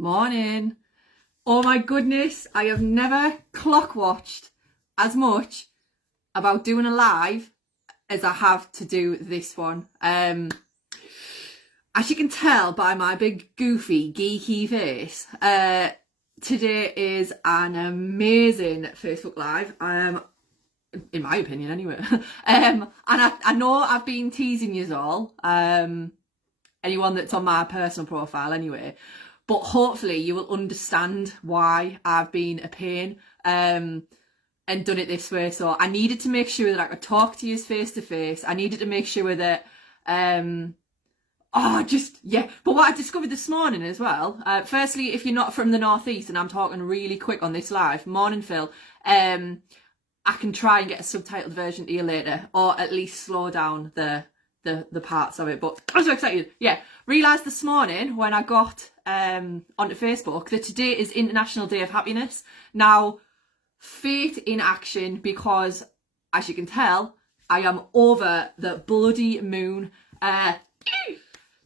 Morning. Oh my goodness, I have never clock watched as much about doing a live as I have to do this one. As you can tell by my big goofy geeky face, today is an amazing Facebook Live. In my opinion anyway. And I know I've been teasing you all, anyone that's on my personal profile anyway, but hopefully you will understand why I've been a pain and done it this way. So I needed to make sure that I could talk to you face to face. I needed to make sure that but what I discovered this morning as well, firstly, if you're not from the northeast, and I'm talking really quick on this live, morning Phil, I can try and get a subtitled version to you later, or at least slow down the parts of it. But I'm so excited. Yeah, realised this morning when I got onto Facebook that today is International Day of Happiness. Now, fate in action, because as you can tell, I am over the bloody moon.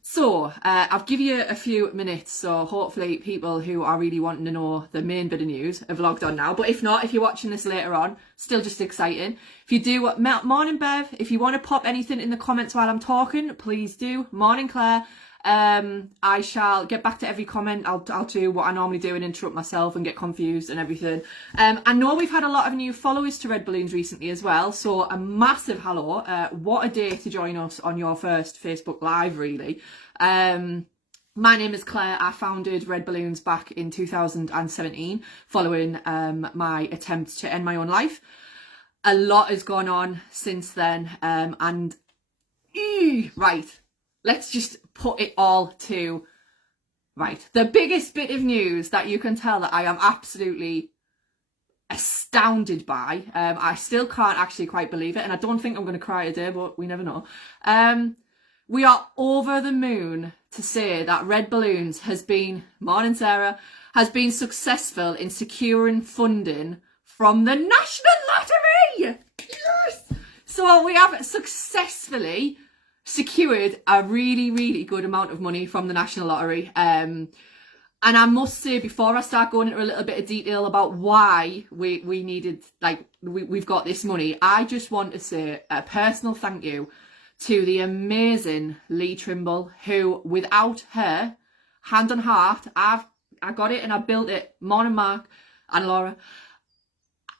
So I'll give you a few minutes, so hopefully people who are really wanting to know the main bit of news have logged on now. But if not, if you're watching this later on, still just exciting. If you do, morning Bev, if you want to pop anything in the comments while I'm talking, please do. Morning Claire. I shall get back to every comment. I'll do what I normally do and interrupt myself and get confused and everything. I know we've had a lot of new followers to Red Balloons recently as well, so a massive hello. What a day to join us on your first Facebook Live, really. My name is Claire. I founded Red Balloons back in 2017 following my attempt to end my own life. A lot has gone on since then, right. Let's just put it all to right. The biggest bit of news that you can tell that I am absolutely astounded by. I still can't actually quite believe it, and I don't think I'm going to cry today, but we never know. We are over the moon to say that Red Balloons has been, morning Sarah, has been successful in securing funding from the National Lottery. Yes! So we have successfully secured a really, really good amount of money from the National Lottery. And I must say, before I start going into a little bit of detail about why we needed, we've got this money, I just want to say a personal thank you to the amazing Lee Trimble, who, without her, hand on heart, I got it and I built it. Morning Mark and Laura.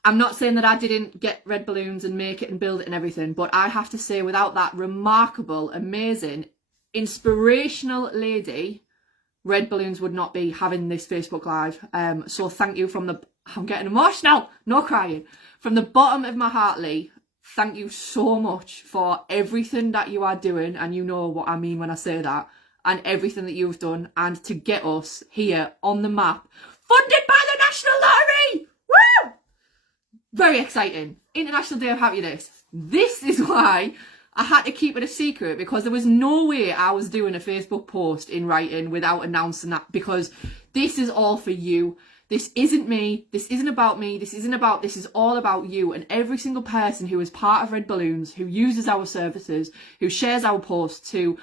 I'm not saying that I didn't get Red Balloons and make it and build it and everything, but I have to say, without that remarkable, amazing, inspirational lady, Red Balloons would not be having this Facebook Live. So thank you I'm getting emotional, no crying. From the bottom of my heart, Lee, thank you so much for everything that you are doing, and you know what I mean when I say that, and everything that you've done, and to get us here on the map, funded by the National Lottery! Woo! Very exciting. International Day of Happiness. This is why I had to keep it a secret, because there was no way I was doing a Facebook post in writing without announcing that, because this is all for you. This isn't me. This isn't about me. This is all about you and every single person who is part of Red Balloons, who uses our services, who shares our posts, who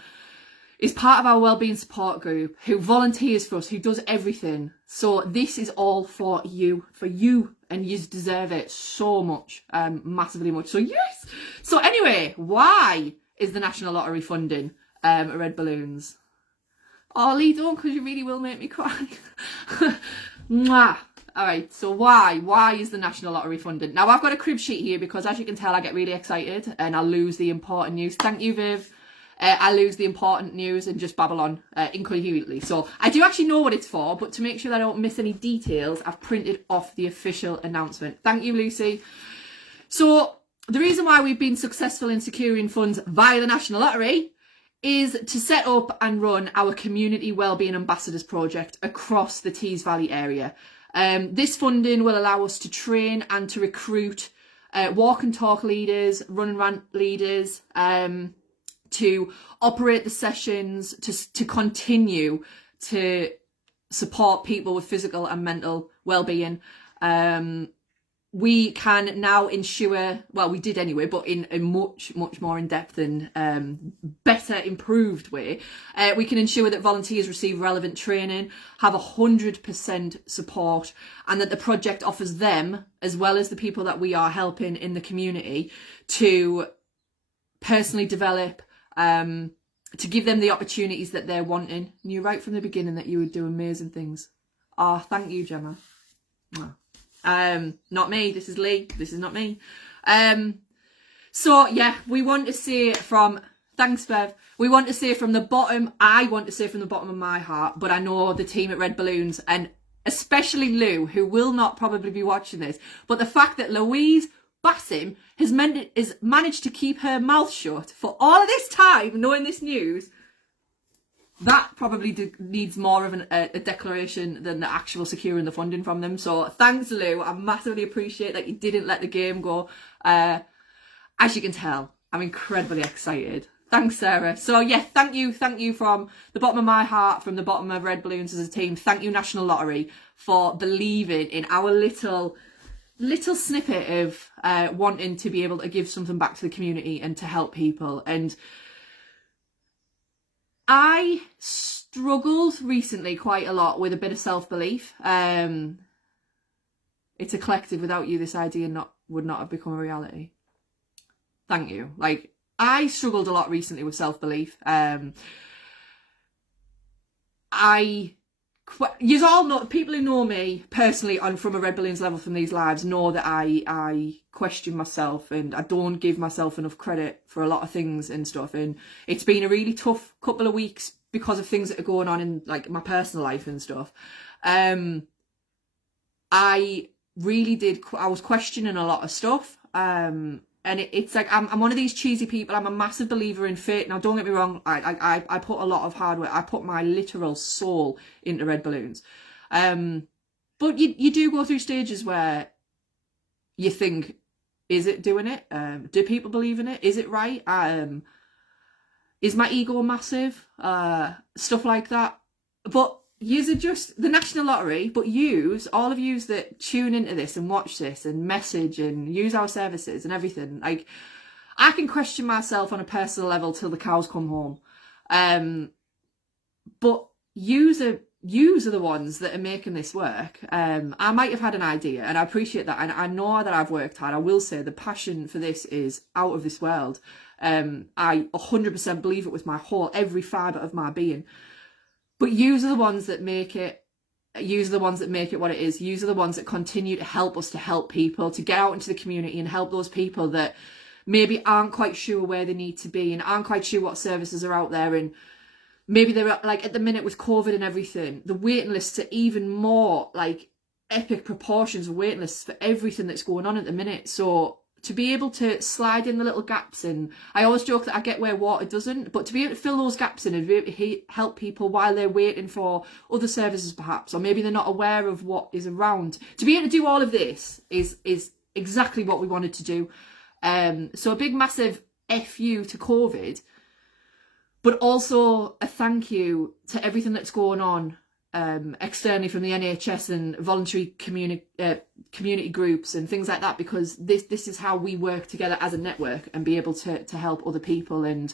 is part of our wellbeing support group, who volunteers for us, who does everything. So this is all for you, and you deserve it so much, massively much. So yes. So anyway, why is the National Lottery funding Red Balloons? Oh, Lee, don't, because you really will make me cry. Mwah. All right, so why is the National Lottery funded? Now, I've got a crib sheet here because, as you can tell, I get really excited and I lose the important news. Thank you, Viv. I lose the important news and just babble on incoherently. So I do actually know what it's for, but to make sure that I don't miss any details, I've printed off the official announcement. Thank you, Lucy. So the reason why we've been successful in securing funds via the National Lottery is to set up and run our Community Wellbeing Ambassadors project across the Tees Valley area. This funding will allow us to train and to recruit walk and talk leaders, run and rant leaders, to operate the sessions, to continue to support people with physical and mental wellbeing, we can now ensure, well, we did anyway, but in a much more in-depth and better improved way, we can ensure that volunteers receive relevant training, have 100% support, and that the project offers them, as well as the people that we are helping in the community, to personally develop, to give them the opportunities that they're wanting. Knew right from the beginning that you would do amazing things. Oh, thank you, Gemma. Not me, this is Lee, this is not me. So yeah, we want to say from, thanks Bev, we want to say from the bottom, I want to say from the bottom of my heart, but I know the team at Red Balloons, and especially Lou, who will not probably be watching this, but the fact that Louise Bassim has managed to keep her mouth shut for all of this time, knowing this news, that probably needs more of a declaration than the actual securing the funding from them. So thanks, Lou. I massively appreciate that you didn't let the game go. As you can tell, I'm incredibly excited. Thanks, Sarah. So yeah, thank you from the bottom of my heart, from the bottom of Red Balloons as a team. Thank you, National Lottery, for believing in our little snippet of wanting to be able to give something back to the community and to help people. And I struggled recently quite a lot with a bit of self-belief. It's a collective. Without you, this idea would not have become a reality. Thank you. Like, I struggled a lot recently with self-belief. You all know, people who know me personally on from a Red Balloons level from these lives know that I question myself, and I don't give myself enough credit for a lot of things and stuff. And it's been a really tough couple of weeks because of things that are going on in like my personal life and stuff. I was questioning a lot of stuff. And it's like, I'm one of these cheesy people. I'm a massive believer in fate. Now, don't get me wrong. I put a lot of hard work. I put my literal soul into Red Balloons. But you do go through stages where you think, is it doing it? Do people believe in it? Is it right? Is my ego massive? Stuff like that. But yous are just the National Lottery, but yous, all of yous that tune into this and watch this and message and use our services and everything, like, I can question myself on a personal level till the cows come home. But yous are the ones that are making this work. I might have had an idea, and I appreciate that, and I know that I've worked hard. I will say the passion for this is out of this world. I 100% believe it with every fibre of my being. But yous are the ones that make it. Yous are the ones that make it what it is. Yous are the ones that continue to help us to help people, to get out into the community and help those people that maybe aren't quite sure where they need to be and aren't quite sure what services are out there. And maybe they're like, at the minute with COVID and everything, the waiting lists are even more like epic proportions of waiting lists for everything that's going on at the minute. So to be able to slide in the little gaps in, I always joke that I get where water doesn't, but to be able to fill those gaps in and be able to help people while they're waiting for other services perhaps, or maybe they're not aware of what is around, to be able to do all of this is exactly what we wanted to do. So a big massive FU to COVID, but also a thank you to everything that's going on externally from the NHS and voluntary community groups and things like that, because this is how we work together as a network and be able to help other people and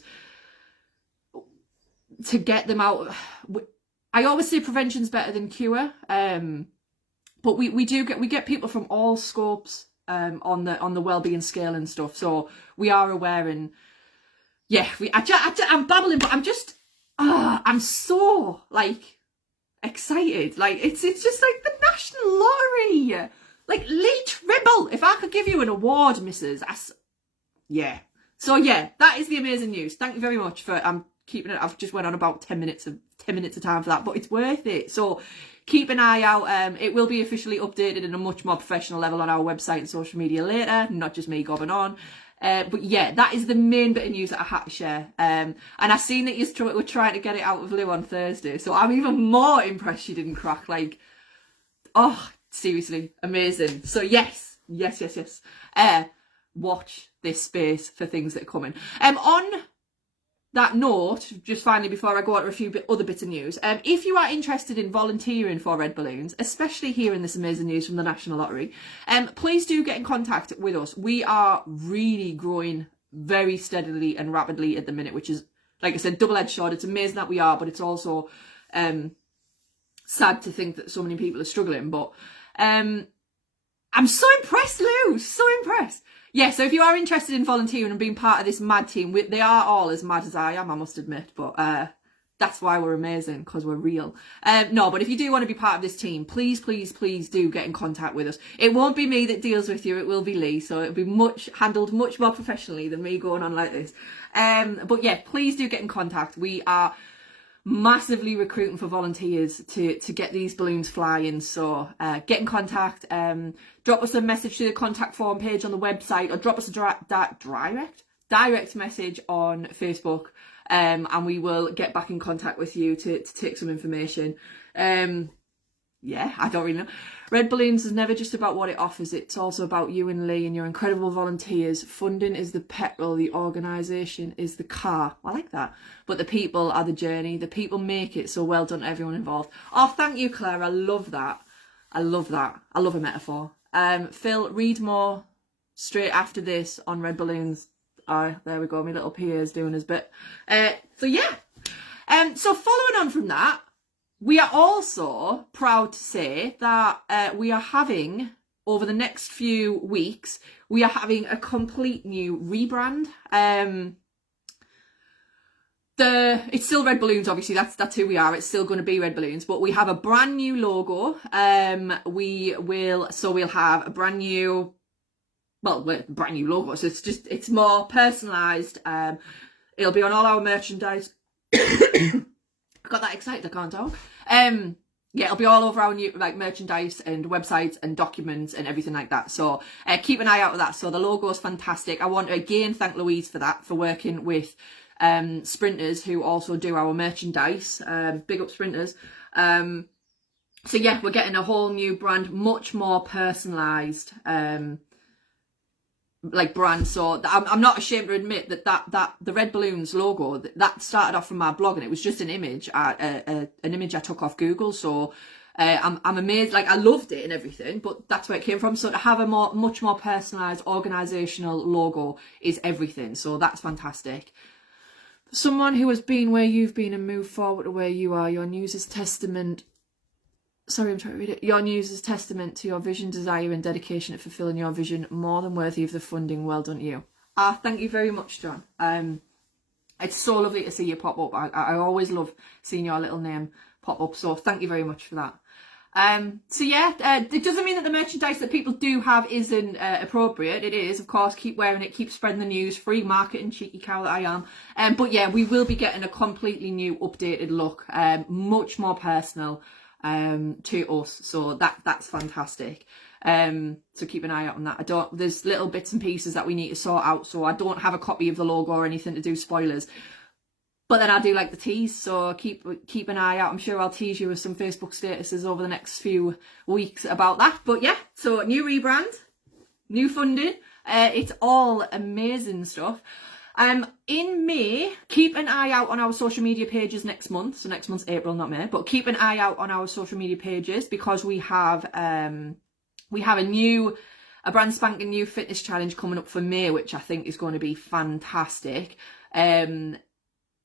to get them out. I always say prevention's better than cure, but we get people from all scopes on the wellbeing scale and stuff, so we are aware. And yeah, I'm babbling, but I'm so like excited. Like it's just like the National Lottery, like Lee Tribble. If I could give you an award, Mrs. Yeah. So yeah, that is the amazing news. Thank you very much for keeping it. I've just went on about 10 minutes of time for that, but it's worth it. So keep an eye out. It will be officially updated in a much more professional level on our website and social media later, not just me gobbing on. But yeah, that is the main bit of news that I had to share. And I've seen that you were trying to get it out of Lou on Thursday, so I'm even more impressed she didn't crack. Like, oh, seriously, amazing. So yes. Watch this space for things that are coming. On that note, just finally before I go on to a few other bits of news, if you are interested in volunteering for Red Balloons, especially hearing this amazing news from the National Lottery, please do get in contact with us. We are really growing very steadily and rapidly at the minute, which is, like I said, double-edged sword. It's amazing that we are, but it's also sad to think that so many people are struggling. But I'm so impressed, Lou, so impressed. Yeah, so if you are interested in volunteering and being part of this mad team, they are all as mad as I am, I must admit, but that's why we're amazing, because we're real. No, but if you do want to be part of this team, please, please, please do get in contact with us. It won't be me that deals with you, it will be Lee, so it'll be handled much more professionally than me going on like this. But yeah, please do get in contact. We are massively recruiting for volunteers to get these balloons flying, so get in contact, drop us a message through the contact form page on the website, or drop us a direct message on Facebook, and we will get back in contact with you to take some information. Yeah, I don't really know. Red Balloons is never just about what it offers, it's also about you and Lee and your incredible volunteers. Funding is the petrol, the organisation is the car. I like that. But the people are the journey. The people make it, so well done to everyone involved. Oh, thank you, Claire. I love that. I love that. I love a metaphor. Phil, read more straight after this on Red Balloons. There we go. My little PA is doing his bit. So yeah. So following on from that, we are also proud to say that we are having, over the next few weeks, we are having a complete new rebrand. It's still Red Balloons, obviously, that's who we are. It's still going to be Red Balloons, but we have a brand new logo. We'll have a brand new logo. So it's more personalised. It'll be on all our merchandise. I got that excited, I can't talk. Yeah, it'll be all over our new merchandise and websites and documents and everything like that. So keep an eye out for that. So the logo is fantastic. I want to again thank Louise for that, for working with Sprinters, who also do our merchandise. Big up Sprinters. So yeah, we're getting a whole new brand, much more personalised brand. So I'm not ashamed to admit that the Red Balloons logo that started off from my blog, and it was just an image I took off Google. So I'm amazed. I loved it and everything, but that's where it came from. So to have a much more personalised organisational logo is everything. So that's fantastic. Someone who has been where you've been and moved forward to where you are, your news is testament. Sorry, I'm trying to read it. Your news is testament to your vision, desire and dedication at fulfilling your vision, more than worthy of the funding. Well done, you. Thank you very much, John. It's so lovely to see you pop up. I always love seeing your little name pop up, so thank you very much for that. So yeah, it doesn't mean that the merchandise that people do have isn't appropriate. It is, of course. Keep wearing it, keep spreading the news, free marketing, cheeky cow that I am. But yeah, we will be getting a completely new, updated look, much more personal to us, so that's fantastic. So keep an eye out on that. There's little bits and pieces that we need to sort out, so I don't have a copy of the logo or anything to do spoilers, but then I do like the tease, so keep an eye out. I'm sure I'll tease you with some Facebook statuses over the next few weeks about that. But yeah, so new rebrand, new funding, it's all amazing stuff. In May, keep an eye out on our social media pages next month. So next month's April, not May, but keep an eye out on our social media pages, because we have a brand spanking new fitness challenge coming up for May, which I think is going to be fantastic.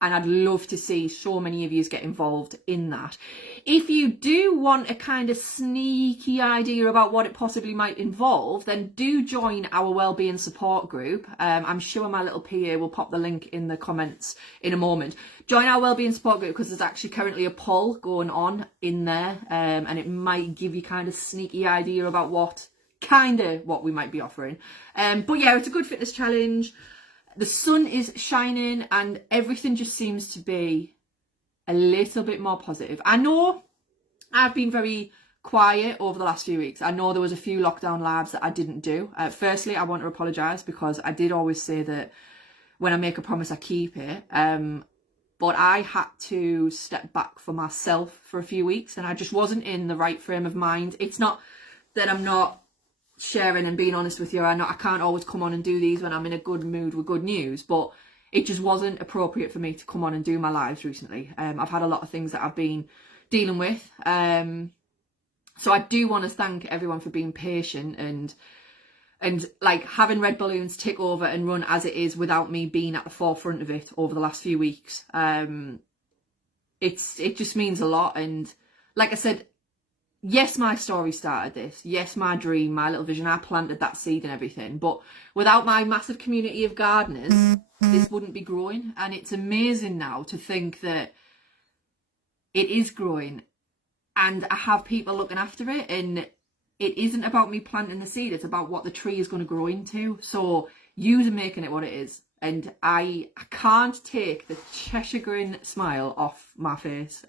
And I'd love to see so many of you get involved in that. If you do want a kind of sneaky idea about what it possibly might involve, then do join our wellbeing support group. I'm sure my little PA will pop the link in the comments in a moment. Join our wellbeing support group, because there's actually currently a poll going on in there, and it might give you kind of sneaky idea about what we might be offering. But yeah, it's a good fitness challenge. The sun is shining and everything just seems to be a little bit more positive. I know I've been very quiet over the last few weeks. I know there was a few lockdown lives that I didn't do. Firstly, I want to apologise, because I did always say that when I make a promise, I keep it. But I had to step back for myself for a few weeks, and I just wasn't in the right frame of mind. It's not that I'm not sharing and being honest with you. I can't always come on and do these when I'm in a good mood with good news, but it just wasn't appropriate for me to come on and do my lives recently. I've had a lot of things that I've been dealing with. So I do want to thank everyone for being patient and like having Red Balloons take over and run as it is without me being at the forefront of it over the last few weeks. It just means a lot. And like I said, yes, my story started this. Yes, my dream, my little vision, I planted that seed and everything. But without my massive community of gardeners, this wouldn't be growing. And it's amazing now to think that it is growing and I have people looking after it. And it isn't about me planting the seed. It's about what the tree is going to grow into. So you are making it what it is. And I can't take the Cheshire Grin smile off my face.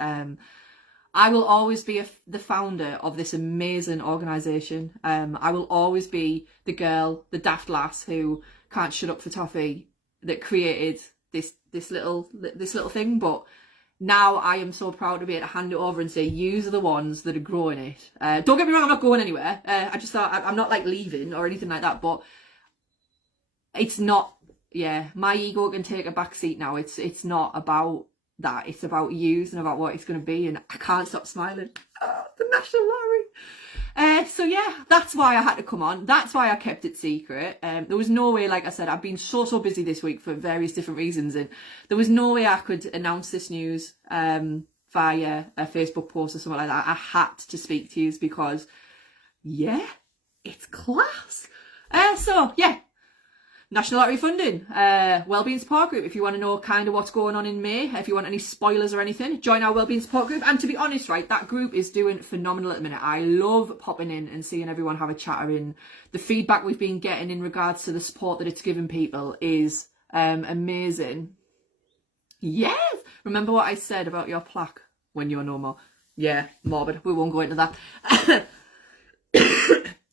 I will always be the founder of this amazing organisation. I will always be the girl, the daft lass who can't shut up for toffee that created this little thing. But now I am so proud to be able to hand it over and say, yous are the ones that are growing it. Don't get me wrong, I'm not going anywhere. I just thought I'm not like leaving or anything like that. But it's not. Yeah, my ego can take a back seat now. It's not about that. It's about yous and about what it's going to be, and I can't stop smiling. Oh, the National Lottery. So yeah, that's why I had to come on. That's why I kept it secret. There was no way, like I said, I've been so busy this week for various different reasons, and there was no way I could announce this news via a Facebook post or something like that. I had to speak to you because, yeah, it's class. So yeah. National Lottery funding, Wellbeing Support Group. If you want to know kind of what's going on in May, if you want any spoilers or anything, join our Wellbeing Support Group. And to be honest, right, that group is doing phenomenal at the minute. I love popping in and seeing everyone have a chatter in. The feedback we've been getting in regards to the support that it's given people is amazing. Yes! Remember what I said about your plaque when you're no more? Yeah, morbid. We won't go into that.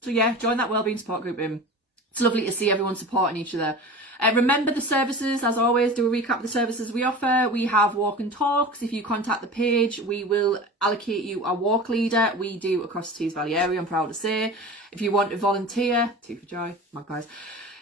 So yeah, join that Wellbeing Support Group. It's lovely to see everyone supporting each other. Remember the services, as always, do a recap of the services we offer. We have walk and talks. If you contact the page, we will allocate you a walk leader. We do across the Tees Valley area, I'm proud to say. If you want to volunteer, tea for joy, magpies.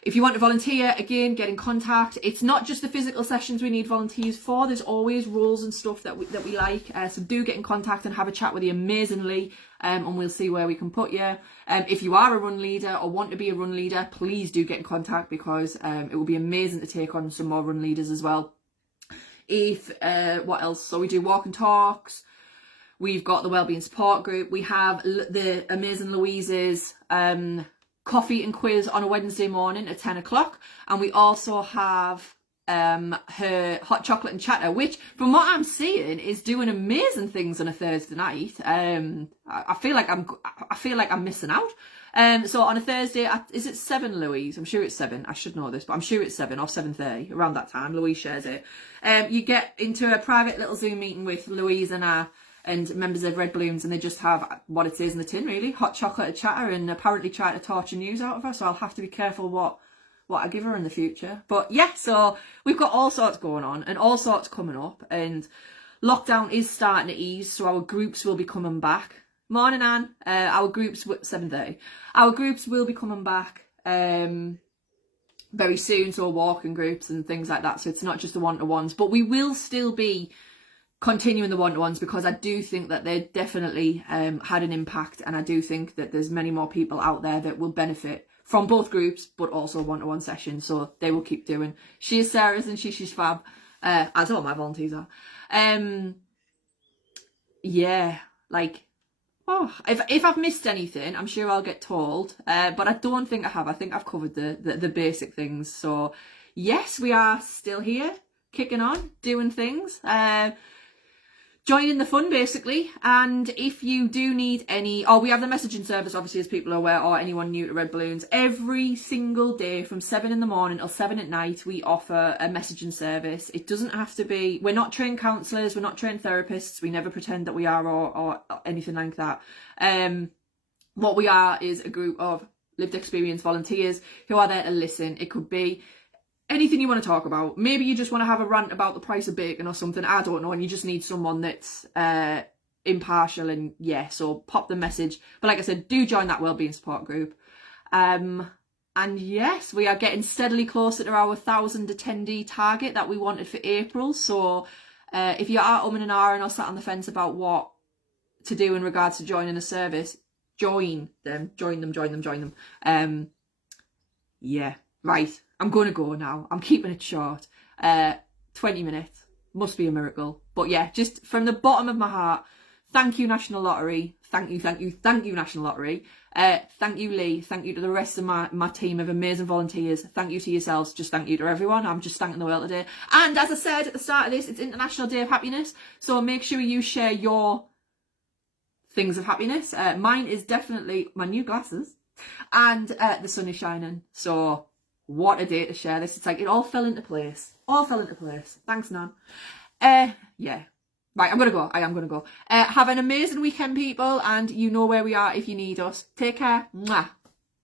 If you want to volunteer, again, get in contact. It's not just the physical sessions we need volunteers for. There's always roles and stuff that we like. So do get in contact and have a chat with you amazingly, and we'll see where we can put you. If you are a run leader or want to be a run leader, please do get in contact because it would be amazing to take on some more run leaders as well. What else? So we do walk and talks. We've got the Wellbeing Support Group. We have the amazing Louise's coffee and quiz on a Wednesday morning at 10 o'clock. And we also have her hot chocolate and chatter, which from what I'm seeing is doing amazing things on a Thursday night. I feel like I'm missing out. So on a Thursday, is it 7, Louise? I'm sure it's 7. I should know this, but I'm sure it's 7 or 7:30, around that time. Louise shares it. You get into a private little Zoom meeting with Louise and members of Red Balloons, and they just have what it says in the tin, really, hot chocolate and chatter, and apparently try to torture news out of her. So I'll have to be careful what I give her in the future. But yeah, so we've got all sorts going on and all sorts coming up, and lockdown is starting to ease, so our groups will be coming back. Morning, Anne. Our groups 7:30. Our groups will be coming back very soon, so walking groups and things like that. So it's not just the one-to-ones, but we will still be continuing the one-to-ones because I do think that they definitely had an impact, and I do think that there's many more people out there that will benefit from both groups, but also one-to-one sessions, so they will keep doing. She is Sarah's and she's fab, as all my volunteers are. Yeah, like, oh, if I've missed anything, I'm sure I'll get told, but I don't think I have. I think I've covered the basic things. So yes, we are still here, kicking on, doing things. Joining the fun basically. And if you do need any, we have the messaging service, obviously, as people are aware, or anyone new to Red Balloons, every single day from 7 in the morning till 7 at night we offer a messaging service. It doesn't have to be, we're not trained counsellors, we're not trained therapists, we never pretend that we are or anything like that. What we are is a group of lived experience volunteers who are there to listen. It could be anything you want to talk about. Maybe you just want to have a rant about the price of bacon or something, I don't know, and you just need someone that's impartial, and yeah, so pop the message. But like I said, do join that Wellbeing Support Group. And And yes, we are getting steadily closer to our 1,000 attendee target that we wanted for April. So if you are umming and ahhing or sat on the fence about what to do in regards to joining a service, join them. Yeah, right. I'm going to go now. I'm keeping it short. 20 minutes. Must be a miracle. But yeah, just from the bottom of my heart, thank you, National Lottery. Thank you, National Lottery. Thank you, Lee. Thank you to the rest of my team of amazing volunteers. Thank you to yourselves. Just thank you to everyone. I'm just thanking the world today. And as I said at the start of this, it's International Day of Happiness. So make sure you share your things of happiness. Mine is definitely my new glasses. And the sun is shining. So what a day to share this. It's like it all fell into place. Thanks, Nan. Yeah. Right, I'm going to go. I am going to go. Have an amazing weekend, people. And you know where we are if you need us. Take care. Mwah.